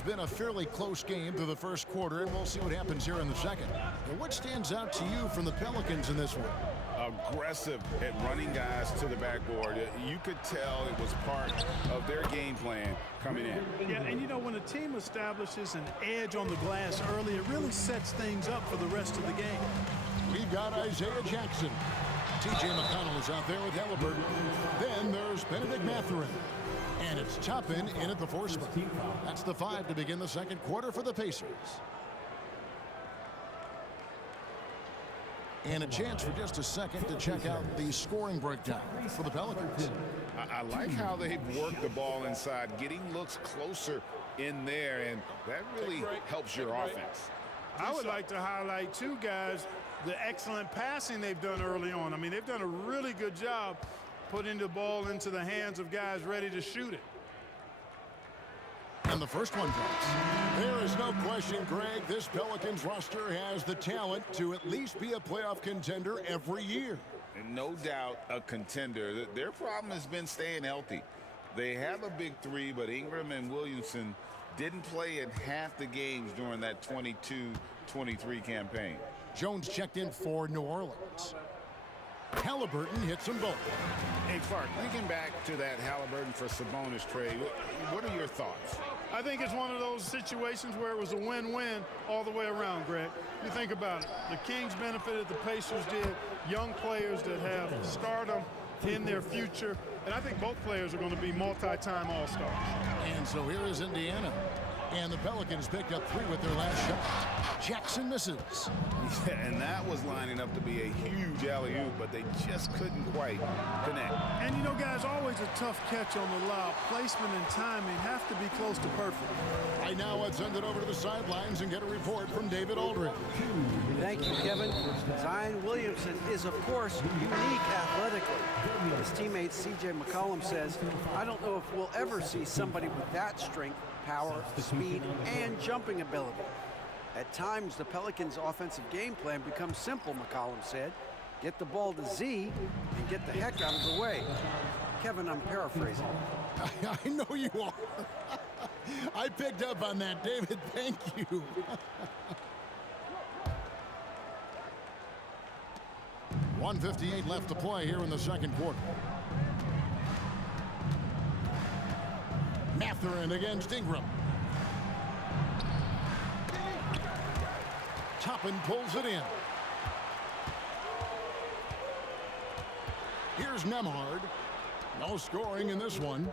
has been a fairly close game through the first quarter, and we'll see what happens here in the second. And what stands out to you from the Pelicans in this one? Aggressive at running guys to the backboard. You could tell it was part of their game plan coming in. Yeah, and you know, when a team establishes an edge on the glass early, it really sets things up for the rest of the game. We've got Isaiah Jackson. T.J. McConnell is out there with Halliburton. Then there's Benedict Mathurin. And it's Toppin in at the 4 spot. That's the 5 to begin the second quarter for the Pacers. And a chance for just a second to check out the scoring breakdown for the Pelicans. I like how they've worked the ball inside, getting looks closer in there, and that really helps your offense. I would like to highlight, too, guys, the excellent passing they've done early on. I mean, they've done a really good job putting the ball into the hands of guys ready to shoot it. And the first one drops. There is no question, Greg, this Pelicans roster has the talent to at least be a playoff contender every year. And no doubt a contender. Their problem has been staying healthy. They have a big 3, but Ingram and Williamson didn't play in half the games during that 22-23 campaign. Jones checked in for New Orleans. Halliburton hits them both. Hey, Clark, thinking back to that Halliburton for Sabonis trade, what are your thoughts? I think it's one of those situations where it was a win-win all the way around, Greg. You think about it. The Kings benefited, the Pacers did. Young players that have stardom in their future. And I think both players are going to be multi-time All-Stars. And so here is Indiana. And the Pelicans picked up 3 with their last shot. Jackson misses. Yeah, and that was lining up to be a huge alley-oop, but they just couldn't quite connect. And, you know, guys, always a tough catch on the lob. Placement and timing have to be close to perfect. Right now, let's send it over to the sidelines and get a report from David Aldridge. Thank you, Kevin. Zion Williamson is, of course, unique athletically. His teammate C.J. McCollum says, I don't know if we'll ever see somebody with that strength, power, speed, and jumping ability. At times, the Pelicans' offensive game plan becomes simple, McCollum said. Get the ball to Z and get the heck out of the way. Kevin, I'm paraphrasing. I know you are. I picked up on that, David. Thank you. .158 left to play here in the second quarter. Mathurin against Ingram. Toppin pulls it in. Here's Nembhard. No scoring in this one.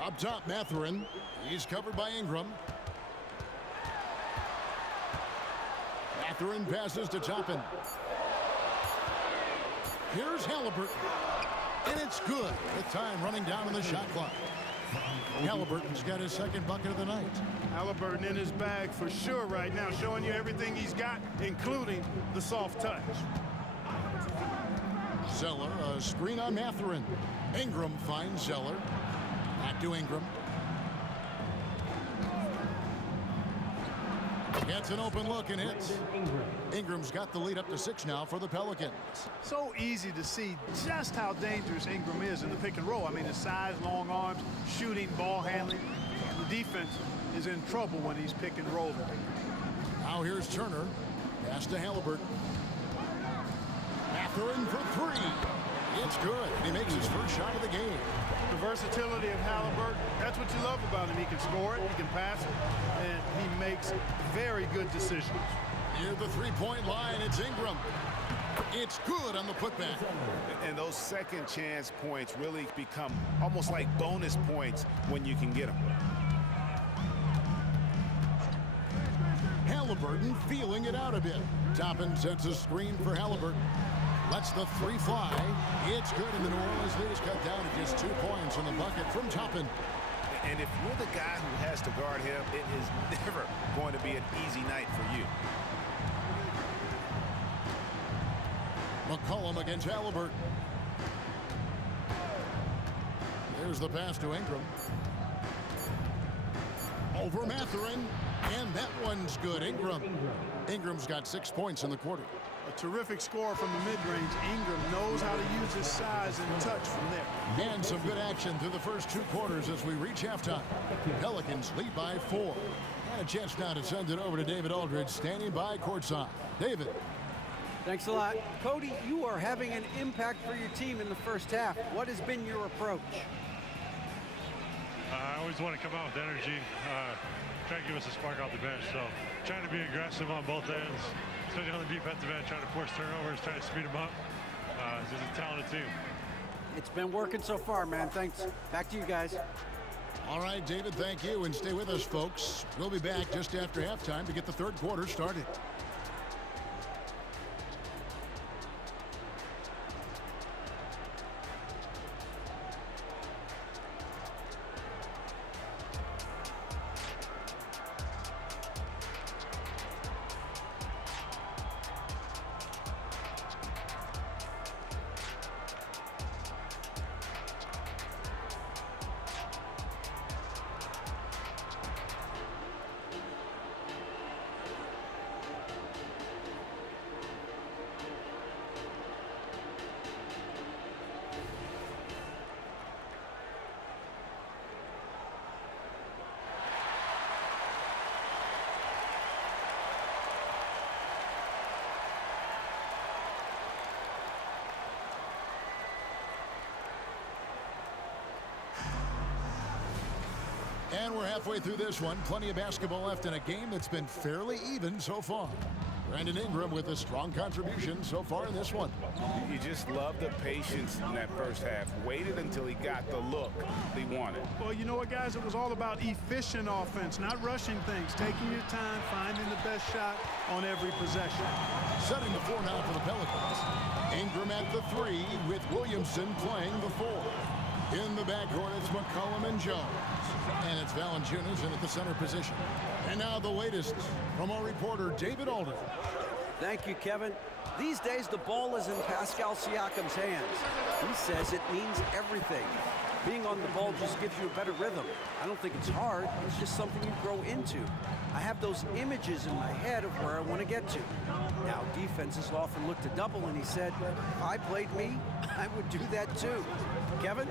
Up top, Mathurin. He's covered by Ingram. Mathurin passes to Toppin. Here's Halliburton. And it's good with time running down in the shot clock. Halliburton's got his second bucket of the night. Halliburton in his bag for sure right now, showing you everything he's got, including the soft touch. Zeller, a screen on Mathurin. Ingram finds Zeller. Back to Ingram. Gets an open look and hits. Ingram's got the lead up to 6 now for the Pelicans. So easy to see just how dangerous Ingram is in the pick and roll. I mean, his size, long arms, shooting, ball handling. The defense is in trouble when he's pick and rolling. Now here's Turner. Pass to Halliburton. Mathurin for 3. It's good. He makes his first shot of the game. The versatility of Halliburton, that's what you love about him. He can score it, he can pass it, and he makes very good decisions. Near the three-point line, it's Ingram. It's good on the putback. And those second chance points really become almost like bonus points when you can get them. Halliburton feeling it out a bit. Toppin sets a screen for Halliburton. Lets the 3 fly. It's good, and the New Orleans lead is cut down to just 2 points on the bucket from Toppin. And if you're the guy who has to guard him, it is never going to be an easy night for you. McCollum against Halliburton. There's the pass to Ingram. Over Mathurin. And that one's good. Ingram's got 6 points in the quarter. A terrific score from the mid-range. Ingram knows how to use his size and touch from there. And some good action through the first 2 quarters as we reach halftime. Pelicans lead by 4. And a chance now to send it over to David Aldridge, standing by courtside. David. Thanks a lot. Cody, you are having an impact for your team in the first half. What has been your approach? I always want to come out with energy, try to give us a spark off the bench. So trying to be aggressive on both ends, especially on the defensive end, trying to force turnovers, trying to speed them up. It's just a talented team. It's been working so far, man. Thanks. Back to you guys. All right, David, thank you. And stay with us, folks. We'll be back just after halftime to get the third quarter started. And we're halfway through this one. Plenty of basketball left in a game that's been fairly even so far. Brandon Ingram with a strong contribution so far in this one. You just love the patience in that first half. Waited until he got the look he wanted. Well, you know what, guys? It was all about efficient offense, not rushing things, taking your time, finding the best shot on every possession. Setting the floor now for the Pelicans. Ingram at the 3 with Williamson playing the 4. In the backcourt, it's McCollum and Jones. And it's Valanciunas in at the center position. And now the latest from our reporter, David Aldridge. Thank you, Kevin. These days, the ball is in Pascal Siakam's hands. He says it means everything. Being on the ball just gives you a better rhythm. I don't think it's hard. It's just something you grow into. I have those images in my head of where I want to get to. Now, defenses often look to double, and he said, if I played me, I would do that too. Kevin?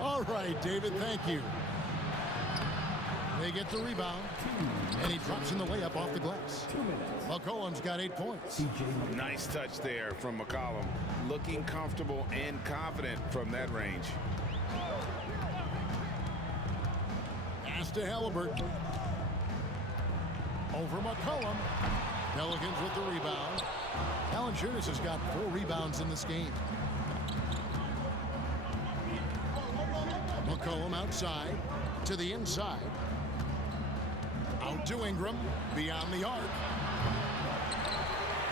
All right, David, thank you. They get the rebound, and he drops in the layup off the glass. McCollum's got 8 points. Nice touch there from McCollum. Looking comfortable and confident from that range. Pass to Halliburton. Over McCollum. Pelicans with the rebound. Valanciunas has got 4 rebounds in this game. McCollum outside to the inside. Out to Ingram, beyond the arc.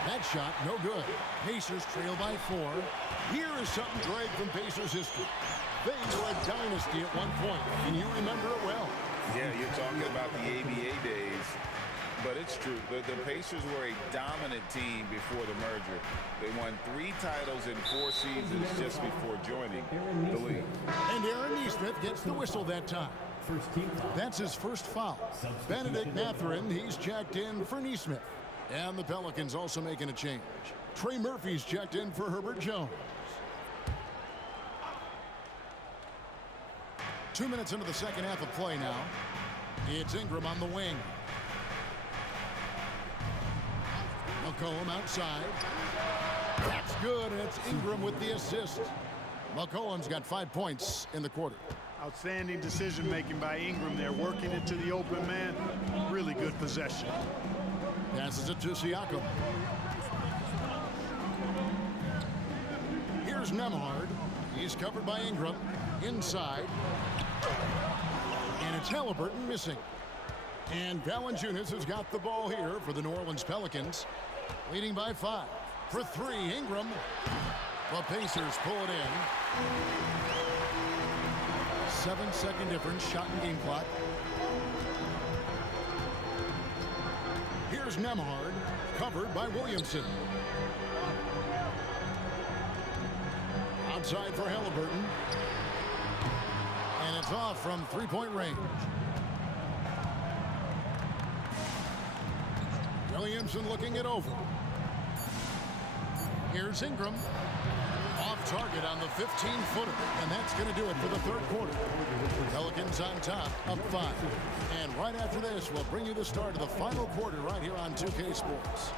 That shot, no good. Pacers trail by 4. Here is something great from Pacers history. They were a dynasty at one point, and you remember it well. Yeah, you're talking about the ABA days. But it's true. The Pacers were a dominant team before the merger. They won 3 titles in 4 seasons just before joining the league. And Aaron Nesmith gets the whistle that time. That's his first foul. Benedict Mathurin, he's checked in for Nesmith. And the Pelicans also making a change. Trey Murphy's checked in for Herbert Jones. 2 minutes into the second half of play now. It's Ingram on the wing. McCollum outside. That's good, and it's Ingram with the assist. McCollum's got 5 points in the quarter. Outstanding decision-making by Ingram there, working it to the open man. Really good possession. Passes it to Siakam. Here's Nembhard. He's covered by Ingram. Inside. And it's Halliburton missing. And Valanciunas has got the ball here for the New Orleans Pelicans. Leading by 5. For 3, Ingram. The Pacers pull it in. 7-second difference, shot and game clock. Here's Nembhard, covered by Williamson. Outside for Halliburton. And it's off from 3-point range. Williamson looking it over. Here's Ingram. Off target on the 15-footer. And that's going to do it for the third quarter. Pelicans on top, up 5. And right after this, we'll bring you the start of the final quarter right here on 2K Sports.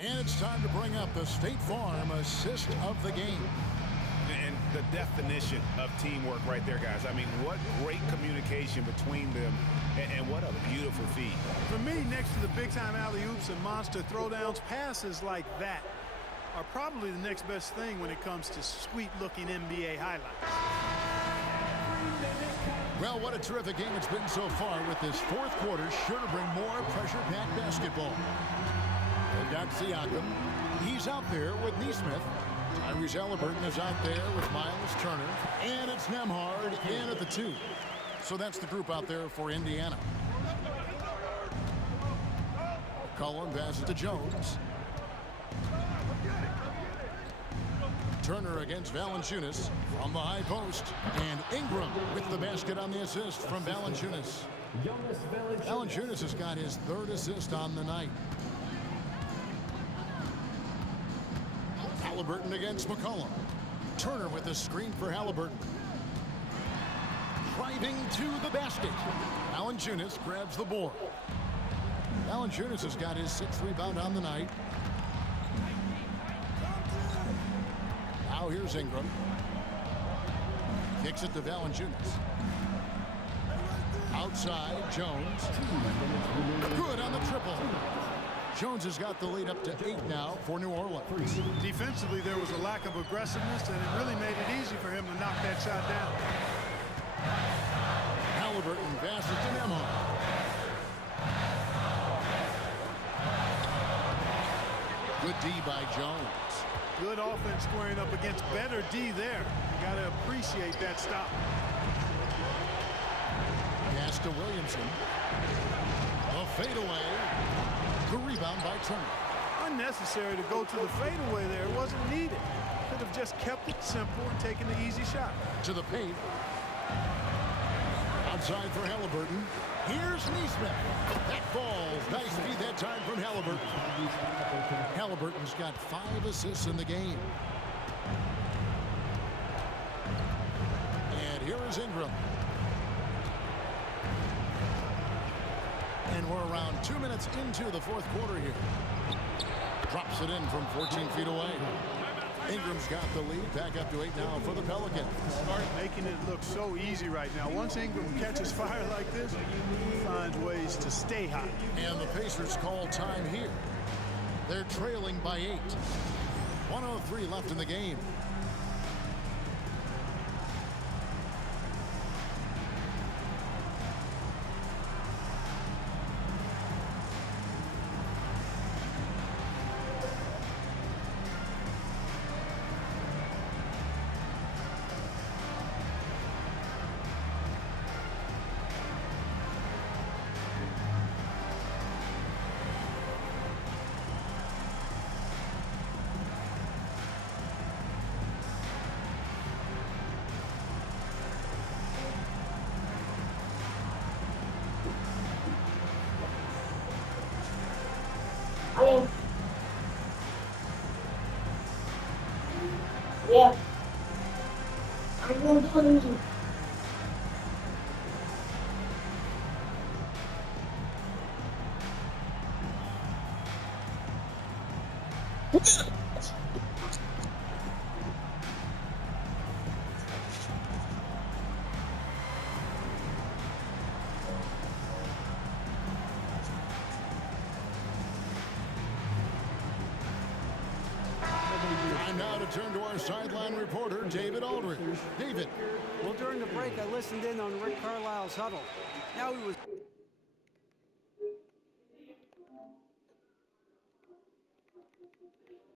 And it's time to bring up the State Farm assist of the game. And the definition of teamwork right there, guys. I mean, what great communication between them, and what a beautiful feat. For me, next to the big-time alley-oops and monster throwdowns, passes like that are probably the next best thing when it comes to sweet-looking NBA highlights. Well, what a terrific game it's been so far, with this fourth quarter sure to bring more pressure-packed basketball. They've got Siakam. He's out there with Neesmith. Tyrese Halliburton is out there with Miles Turner. And it's Nembhard in at the 2. So that's the group out there for Indiana. Cullen passes to Jones. Turner against Valanciunas from the high post. And Ingram with the basket on the assist from Valanciunas. Valanciunas has got his third assist on the night. Halliburton against McCollum. Turner with the screen for Halliburton. Driving to the basket. Valanciunas grabs the board. Valanciunas has got his 6th rebound on the night. Now here's Ingram. Kicks it to Valanciunas. Outside, Jones. Good on the triple. Jones has got the lead up to 8 now for New Orleans. Defensively, there was a lack of aggressiveness, and it really made it easy for him to knock that shot down. Halliburton passes to Nembhard. Good D by Jones. Good offense squaring up against better D there. You got to appreciate that stop. Pass to Williamson. A fadeaway. The rebound by Turner. Unnecessary to go to the fadeaway there. It wasn't needed. Could have just kept it simple and taken the easy shot. To the paint. Outside for Halliburton. Here's Neesmith. That falls. Nice feed that time from Halliburton. Halliburton's got 5 assists in the game. And here is Ingram. And we're around 2 minutes into the fourth quarter here. Drops it in from 14 feet away. Ingram's got the lead. Back up to 8 now for the Pelicans. Start making it look so easy right now. Once Ingram catches fire like this, he finds ways to stay hot. And the Pacers call time here. They're trailing by 8. 1:03 left in the game. Yeah. I'm going to lose. Time now to turn to our sideline reporter, David Aldridge. David. Well, during the break, I listened in on Rick Carlisle's huddle. Now he was